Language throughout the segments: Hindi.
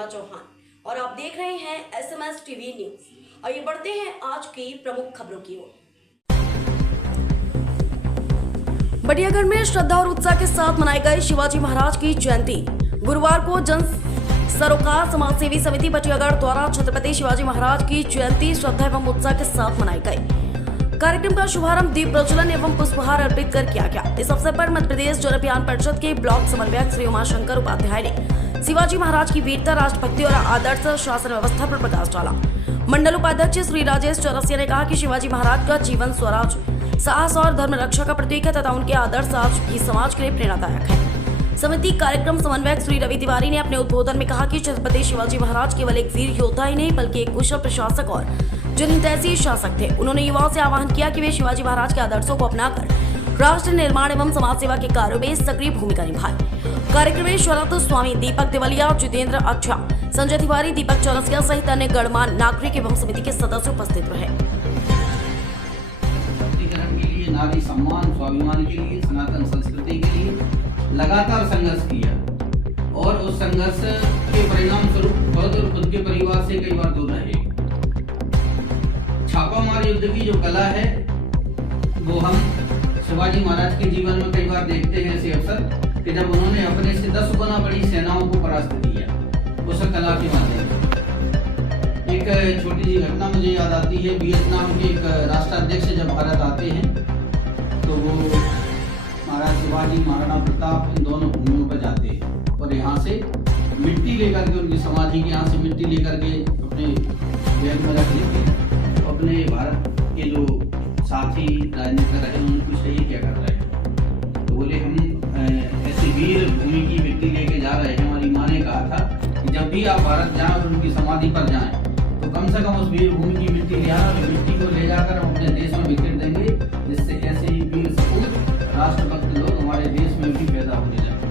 महिमा चौहान और आप देख रहे हैं SMS टीवी न्यूज। आइए बढ़ते हैं आज की प्रमुख खबरों की ओर। बटियागढ़ में श्रद्धा और उत्साह के साथ मनाई गई शिवाजी महाराज की जयंती। गुरुवार को जन सरोकार समाज सेवी समिति बटियागढ़ द्वारा छत्रपति शिवाजी महाराज की जयंती श्रद्धा एवं उत्साह के साथ मनाई गई। कार्यक्रम का शुभारंभ दीप प्रज्वलन एवं पुष्पहार अर्पित कर किया गया। इस अवसर पर मध्य प्रदेश जन अभियान परिषद के ब्लॉक समन्वयक श्री उमाशंकर उपाध्याय ने शिवाजी महाराज की वीरता, राष्ट्रभक्ति और आदर्श शासन व्यवस्था पर प्रकाश डाला। मंडल उपाध्यक्ष श्री राजेश चौरसिया ने कहा कि शिवाजी महाराज का जीवन स्वराज, साहस और धर्म रक्षा का प्रतीक है तथा उनके आदर्श आज भी समाज के लिए प्रेरणादायक है। समिति कार्यक्रम समन्वयक श्री रवि तिवारी ने अपने उद्बोधन में कहा कि छत्रपति शिवाजी महाराज केवल एक वीर योद्धा ही नहीं बल्कि एक कुशल प्रशासक और जनहितैषी शासक थे। उन्होंने युवाओं से आह्वान किया कि वे शिवाजी महाराज के आदर्शों को अपनाकर राष्ट्र निर्माण एवं समाज सेवा के कार्यों में सक्रिय भूमिका निभाएं। कार्यक्रम में शरद स्वामी, दीपक देवलिया, जितेंद्र अच्छा, संजय तिवारी, दीपक चौरसिया सहित अन्य गणमान्य नागरिक एवं समिति के सदस्य उपस्थित रहे। नारी सम्मान, स्वाभिमान के लिए, सनातन संस्कृति के लिए लगातार संघर्ष किया और उस संघर्ष के परिणाम स्वरूप खुद के परिवार से कई बार दूर रहे। छापामार युद्ध की जो कला है वो हम शिवाजी महाराज के जीवन में कई बार देखते हैं ऐसे अवसर कि जब उन्होंने अपने से 10 गुना बड़ी सेनाओं को परास्त किया उस कला के माध्यम से। एक छोटी सी घटना मुझे याद आती है। वियतनाम के एक राष्ट्राध्यक्ष जब भारत आते हैं तो वो महाराज शिवाजी, महाराणा प्रताप इन दोनों भूमियों पर जाते हैं और यहाँ से मिट्टी लेकर के, उनकी समाधि के यहाँ से मिट्टी लेकर के अपने बैग में रख लेते हैं। अपने भारत के जो साथी राजनीतिक रहे उन्होंने पूछा ये क्या कर रहे हैं, तो बोले हम ऐसी वीर भूमि की मिट्टी लेके जा रहे हैं। हमारी माँ ने कहा था कि जब भी आप भारत जाएं और उनकी समाधि पर जाएं तो कम से कम उस वीर भूमि की मिट्टी ले आना, मिट्टी को ले जाकर हम अपने देश में बिखेर देंगे, जिससे ऐसे ही वीर सपूत राष्ट्रभक्त लोग हमारे देश में भी पैदा होने लगे।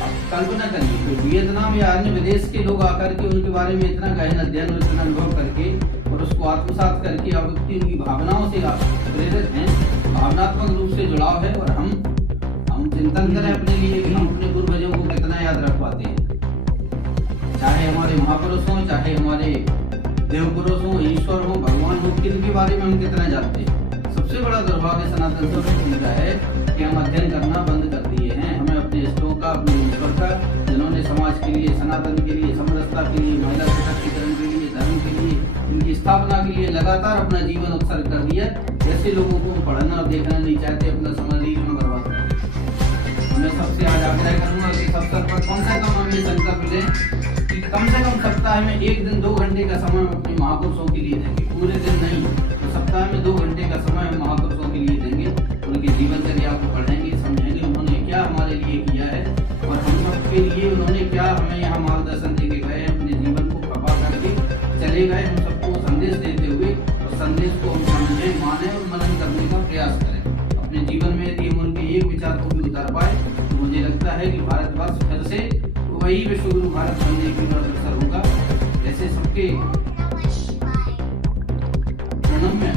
अब कल्पना करिए कि वियतनाम या अन्य विदेश के लोग आकर के उनके बारे में इतना गहन अध्ययन और इतना अनुभव करके और उसको आत्मसात करके अब उनकी भावनाओं से प्रेरित हैं, भावनात्मक रूप से जुड़ाव है। और हम चिंतन करें अपने लिए कि हम अपने पूर्वजों को कितना याद रख पाते हैं, चाहे हमारे महापुरुष हों, चाहे हमारे देवपुरुष हों, ईश्वर हों, भगवान हों, किनके बारे में हम कितना जानते हैं। सबसे बड़ा दुर्भाग्य सनातन संस्कृति का है कि हम अध्ययन करना बंद कर दिए हैं। हमें अपने इष्टों का, अपने ईश्वर का, जिन्होंने समाज के लिए, सनातन के लिए, समरसता के लिए, महिला सशक्तिकरण के लिए, धर्म के लिए, इनकी स्थापना के लिए लगातार अपना जीवन उत्सर्ग कर दिया, ऐसे लोगों को पढ़ना और देखना नहीं चाहते, अपना समय रील में बर्बाद करते। मैं सबसे आज आग्रह करूंगा कि इस अवसर पर कम से कम हम ये संकल्प लें कि कम से कम सप्ताह में 1 दिन 2 घंटे का समय अपने महापुरुषों के लिए देंगे। पूरे दिन नहीं, तो सप्ताह में 2 घंटे का समय हम महापुरुषों के लिए देंगे। उनके जीवनचर्या को पढ़ेंगे, समझेंगे, उन्होंने क्या हमारे लिए किया है और हम सबके लिए उन्होंने क्या हमें यहाँ मार्गदर्शन दे के गए, अपने जीवन को खपा करके चले गए। हम सबको संदेश देते हुए और संदेश को हम समझे, माने और मनन करने का प्रयास करें अपने जीवन में। यदि हम उनके एक विचार को भी उतार पाए तो मुझे लगता है कि भारतवर्ष फिर से वही विश्वगुरु भारत बनने की ओर अग्रसर होगा। ऐसे सबके प्रणम्य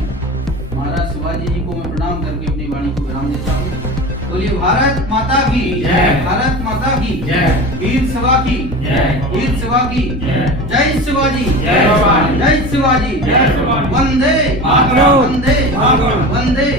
महाराज शिवाजी जी को मैं प्रणाम करके अपनी वाणी को विराम देता हूँ। बोलिए भारत माता की जय, भारत माता की जय, वीर शिवा की जय, वीर शिवा की जय, शिवाजी जय, जय शिवाजी, वंदे मातरम, वंदे मातरम, वंदे